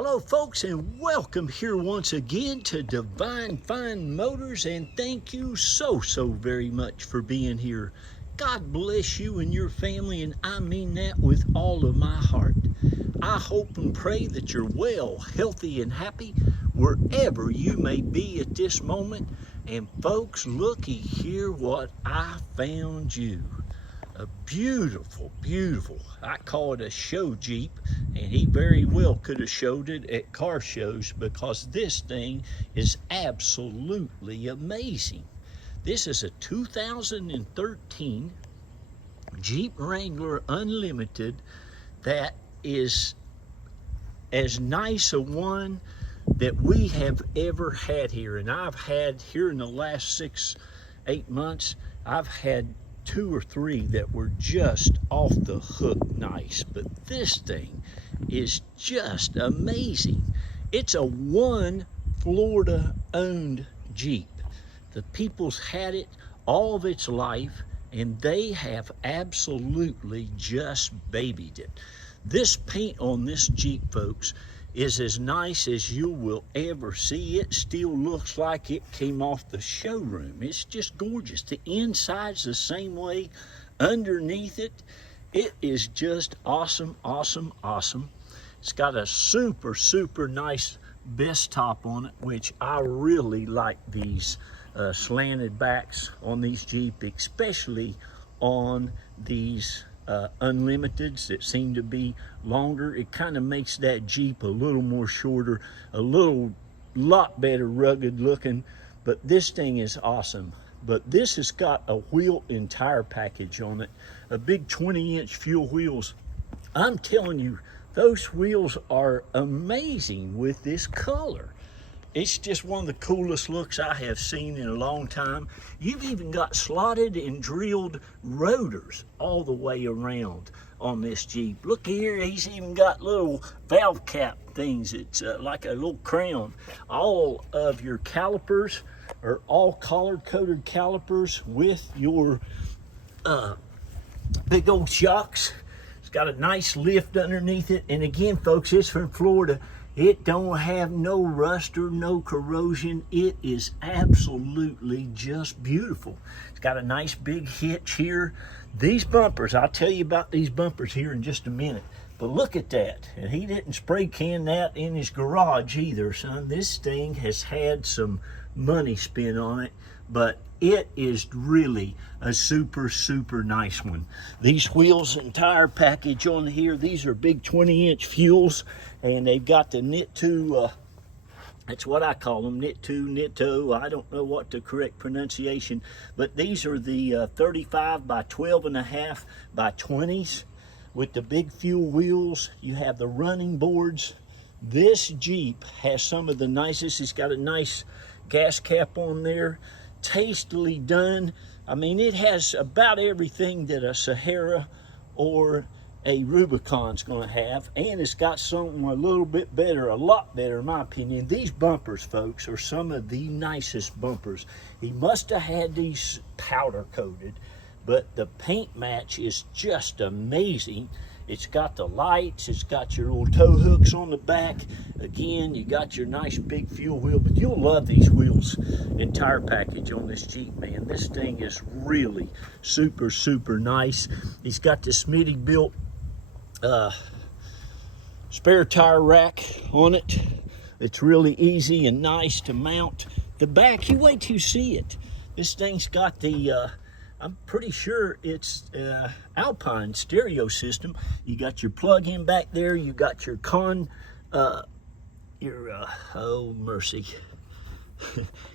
Hello folks, and welcome here once again to Divine Fine Motors, and thank you so very much for being here. God bless you and your family, and I mean that with all of my heart. I hope and pray that you're well, healthy, and happy wherever you may be at this moment. And folks, looky here what I found you. A beautiful, I call it a show Jeep, and he very well could have showed it at car shows because this thing is absolutely amazing. This is a 2013 Jeep Wrangler Unlimited that is as nice a one that we have ever had here. And I've had here in the last 6-8 months, I've had 2 or 3 that were just off the hook nice, but this thing is just amazing. It's a one Florida owned Jeep. The people's had it all of its life, and they have absolutely just babied it. This paint on this Jeep, folks, is as nice as you will ever see. It still looks like it came off the showroom. It's just gorgeous. The inside's the same way. Underneath it, it is just awesome. It's got a super nice best top on it, which I really like these slanted backs on these Jeep, especially on these Unlimiteds that seem to be longer. It kind of makes that Jeep a little more shorter, a lot better rugged looking, but this thing is awesome. But this has got a wheel and tire package on it, a big 20-inch fuel wheels. I'm telling you, those wheels are amazing with this color. It's just one of the coolest looks I have seen in a long time. You've even got slotted and drilled rotors all the way around on this Jeep. Look here, he's even got little valve cap things. It's like a little crown. All of your calipers are all collar-coated calipers with your big old shocks. It's got a nice lift underneath it. And again, folks, it's from Florida. It don't have no rust or no corrosion. It is absolutely just beautiful. It's got a nice big hitch here. These bumpers, I'll tell you about these bumpers here in just a minute. But look at that. And he didn't spray can that in his garage either, son. This thing has had some money spent on it, but it is really a super nice one. These wheels and tire package on here, these are big 20-inch fuels, and they've got the knit to, that's what I call them, knit to, I don't know what the correct pronunciation, but these are the 35 by 12.5 by 20s with the big fuel wheels. You have the running boards. This Jeep has some of the nicest. It's got a nice gas cap on there, tastily done. I mean, it has about everything that a Sahara or a Rubicon's going to have, and it's got something a little bit better, a lot better in my opinion. These bumpers, folks, are some of the nicest bumpers. He must have had these powder coated, but the paint match is just amazing. It's got the lights, it's got your little tow hooks on the back. Again, you got your nice big fuel wheel, but you'll love these wheels and tire package on this Jeep, man. This thing is really super nice. He's got the Smitty built spare tire rack on it. It's really easy and nice to mount. The back, you wait till you see it. This thing's got the I'm pretty sure it's Alpine stereo system. You got your plug-in back there. You got your oh mercy,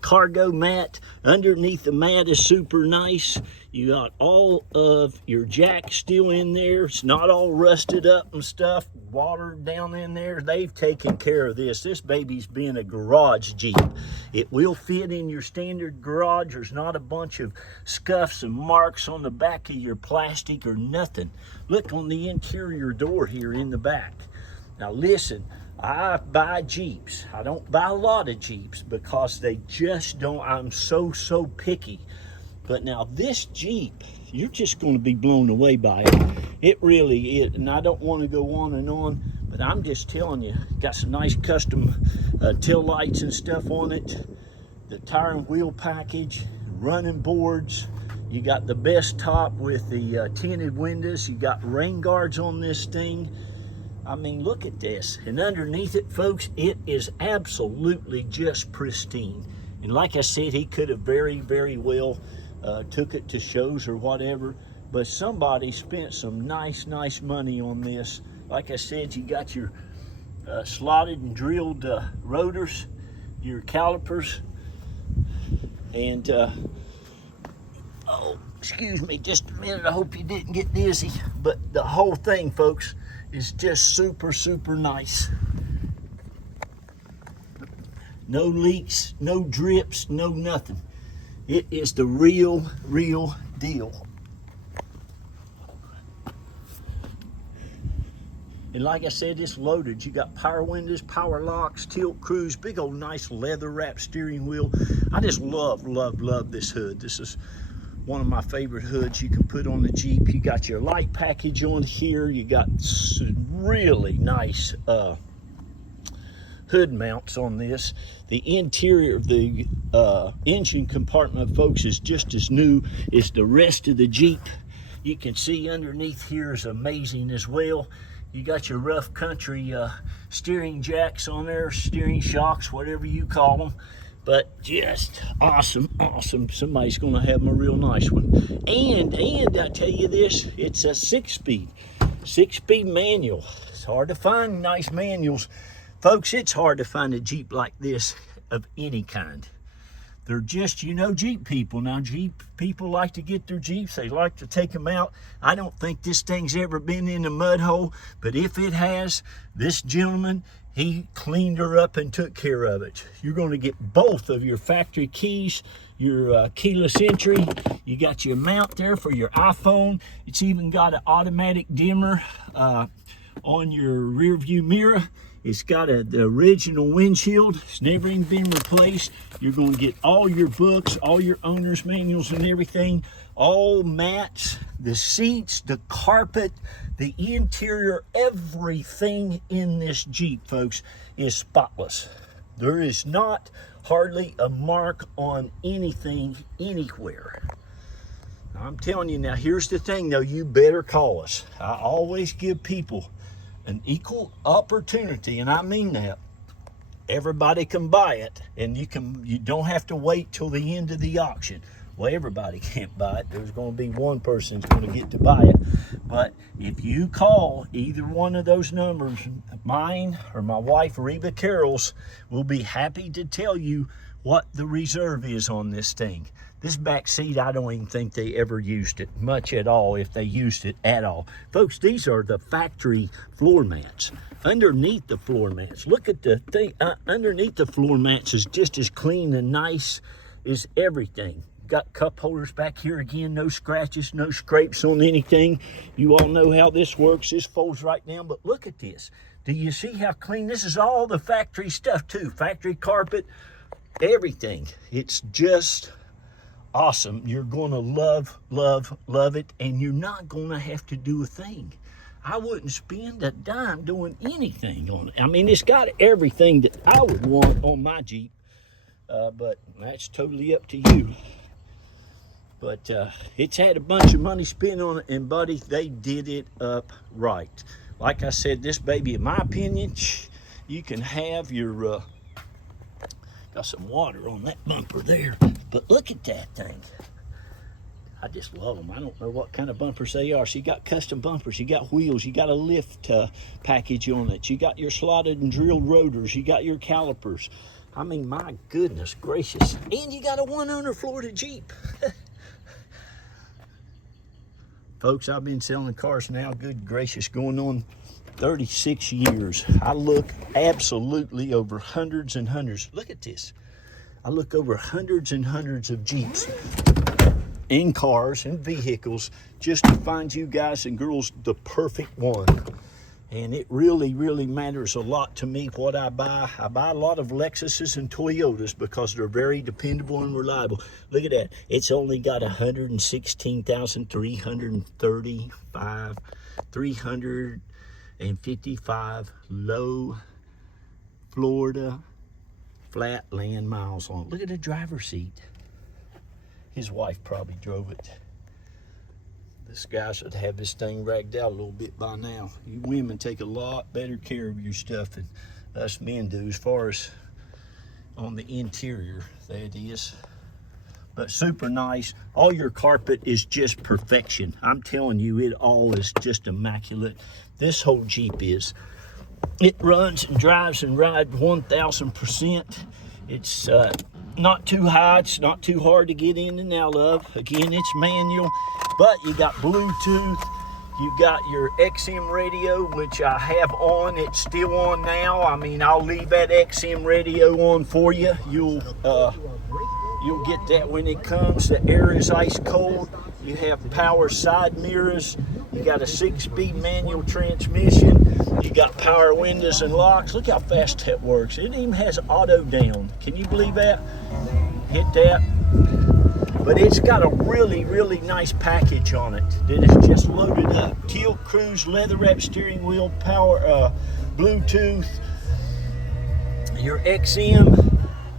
cargo mat. Underneath the mat is super nice. You got all of your jack still in there. It's not all rusted up and stuff, water down in there. They've taken care of this. This baby's been a garage Jeep. It will fit in your standard garage. There's not a bunch of scuffs and marks on the back of your plastic or nothing. Look on the interior door here in the back. Now listen, I buy Jeeps. I don't buy a lot of Jeeps because they just don't, I'm so picky. But now this Jeep, you're just going to be blown away by it. It really is. And I don't want to go on and on, But I'm just telling you, got some nice custom tail lights and stuff on it. The tire and wheel package, running boards. You got the best top with the tinted windows. You got rain guards on this thing. I mean, look at this. And underneath it, folks, it is absolutely just pristine. And like I said, he could have very, very well took it to shows or whatever. But somebody spent some nice money on this. Like I said, you got your slotted and drilled rotors, your calipers, and oh, excuse me just a minute, I hope you didn't get dizzy, but the whole thing, folks, is just super nice. No leaks, no drips, no nothing. It is the real deal. And like I said, it's loaded. You got power windows, power locks, tilt cruise, big old nice leather wrapped steering wheel. I just love this hood. This is one of my favorite hoods you can put on the Jeep. You got your light package on here. You got some really nice hood mounts on this. The interior of the engine compartment, folks, is just as new as the rest of the Jeep. You can see underneath here is amazing as well. You got your rough country steering jacks on there, steering shocks, whatever you call them. But just awesome. Somebody's gonna have them a real nice one. And I tell you this, it's a six-speed manual. It's hard to find nice manuals. Folks, it's hard to find a Jeep like this of any kind. They're just, you know, Jeep people. Now, Jeep people like to get their Jeeps. They like to take them out. I don't think this thing's ever been in a mud hole, but if it has, this gentleman, he cleaned her up and took care of it. You're going to get both of your factory keys, your keyless entry. You got your mount there for your iPhone. It's even got an automatic dimmer on your rear view mirror. It's got the original windshield. It's never even been replaced. You're going to get all your books, all your owner's manuals and everything, all mats, the seats, the carpet, the interior, everything in this Jeep, folks, is spotless. There is not hardly a mark on anything anywhere. I'm telling you now, here's the thing though, you better call us. I always give people an equal opportunity, and I mean that. Everybody can buy it, and you don't have to wait till the end of the auction. Well, everybody can't buy it. There's going to be one person that's going to get to buy it. But if you call either one of those numbers, mine or my wife Reba Carroll's, we'll be happy to tell you what the reserve is on this thing. This back seat, I don't even think they ever used it much at all, if they used it at all. Folks, these are the factory floor mats. Underneath the floor mats, look at the thing. Underneath the floor mats is just as clean and nice as everything. Got cup holders back here again, no scratches, no scrapes on anything. You all know how this works. This folds right down, but look at this. Do you see how clean? This is all the factory stuff too. Factory carpet, everything. It's just awesome. You're going to love it, and you're not going to have to do a thing. I wouldn't spend a dime doing anything on it. I mean, it's got everything that I would want on my Jeep, but that's totally up to you. But it's had a bunch of money spent on it, and buddy, they did it up right. Like I said, this baby, in my opinion, you can have your got some water on that bumper there, but look at that thing. I just love them. I don't know what kind of bumpers they are. So you got custom bumpers, you got wheels, you got a lift package on it, you got your slotted and drilled rotors, you got your calipers. I mean, my goodness gracious. And you got a one-owner Florida Jeep. Folks, I've been selling cars now, good gracious, going on 36 years. I look absolutely over hundreds and hundreds. Look at this. I look over hundreds and hundreds of Jeeps and cars and vehicles just to find you guys and girls the perfect one. And it really matters a lot to me what I buy. I buy a lot of Lexuses and Toyotas because they're very dependable and reliable. Look at that. It's only got 116,335, 300 and 55 low Florida flatland miles on it. Look at the driver's seat. His wife probably drove it. This guy should have this thing ragged out a little bit by now. You women take a lot better care of your stuff than us men do as far as on the interior, that is. But super nice. All your carpet is just perfection. I'm telling you, it all is just immaculate. This whole Jeep is. It runs and drives and rides 1,000%. It's not too high, it's not too hard to get in and out of. Again, it's manual, but you got Bluetooth, you got your XM radio, which I have on. It's still on now. I mean, I'll leave that XM radio on for you. You'll get that when it comes. The air is ice cold. You have power side mirrors. You got a 6-speed manual transmission. You got power windows and locks. Look how fast that works. It even has auto down. Can you believe that? Hit that. But it's got a really, really nice package on it that is just loaded up. Tilt cruise, leather wrap steering wheel, power, Bluetooth, your XM,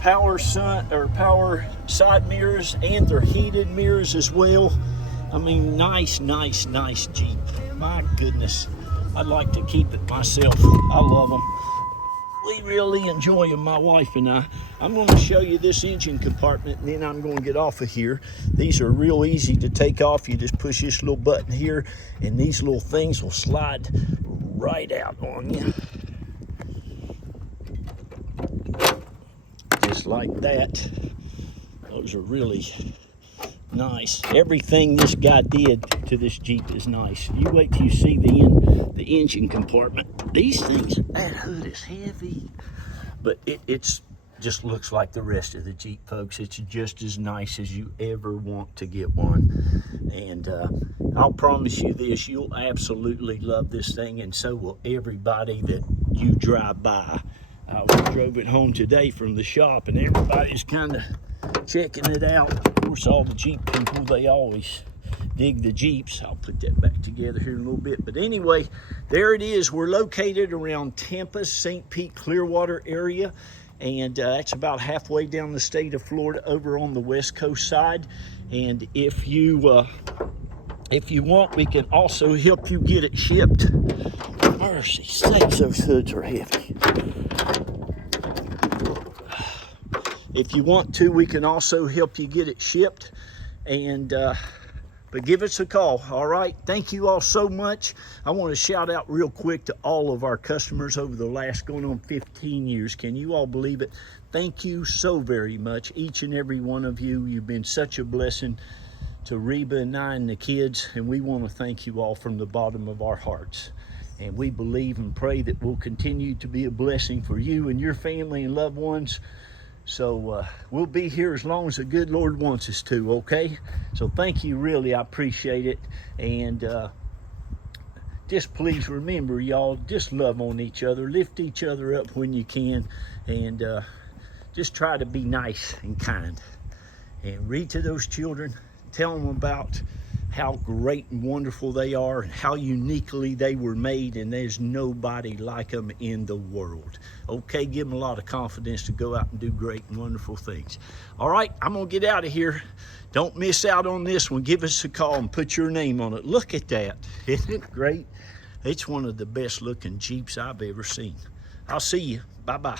power side mirrors, and they're heated mirrors as well. I mean, nice, nice, nice Jeep. My goodness. I'd like to keep it myself. I love them. We really enjoy them, my wife and I. I'm going to show you this engine compartment, and then I'm going to get off of here. These are real easy to take off. You just push this little button here, and these little things will slide right out on you. Just like that. Those are really nice. Everything this guy did to this Jeep is nice. You wait till you see the engine compartment. These things, that hood is heavy, but it's just looks like the rest of the Jeep, folks. It's just as nice as you ever want to get one. And I'll promise you this, you'll absolutely love this thing, and so will everybody that you drive by. We drove it home today from the shop, and everybody's kind of checking it out. Of course, all the Jeep people, they always dig the Jeeps. I'll put that back together here in a little bit. But anyway, there it is. We're located around Tampa, St. Pete, Clearwater area. And that's about halfway down the state of Florida over on the West Coast side. And if you want, we can also help you get it shipped. Mercy sakes, those hoods are heavy. If you want to, we can also help you get it shipped. And but give us a call, all right? Thank you all so much. I want to shout out real quick to all of our customers over the last going on 15 years. Can you all believe it? Thank you so very much, each and every one of you. You've been such a blessing to Reba and I and the kids, and we want to thank you all from the bottom of our hearts. And we believe and pray that we'll continue to be a blessing for you and your family and loved ones. So we'll be here as long as the good Lord wants us to, okay? So thank you, really, I appreciate it. And just please remember, y'all, just love on each other, lift each other up when you can, and just try to be nice and kind. And read to those children, tell them about how great and wonderful they are, and how uniquely they were made, and there's nobody like them in the world. Okay, give them a lot of confidence to go out and do great and wonderful things. All right, I'm gonna get out of here. Don't miss out on this one. Give us a call and put your name on it. Look at that, isn't it great? It's one of the best looking Jeeps I've ever seen. I'll see you, bye-bye.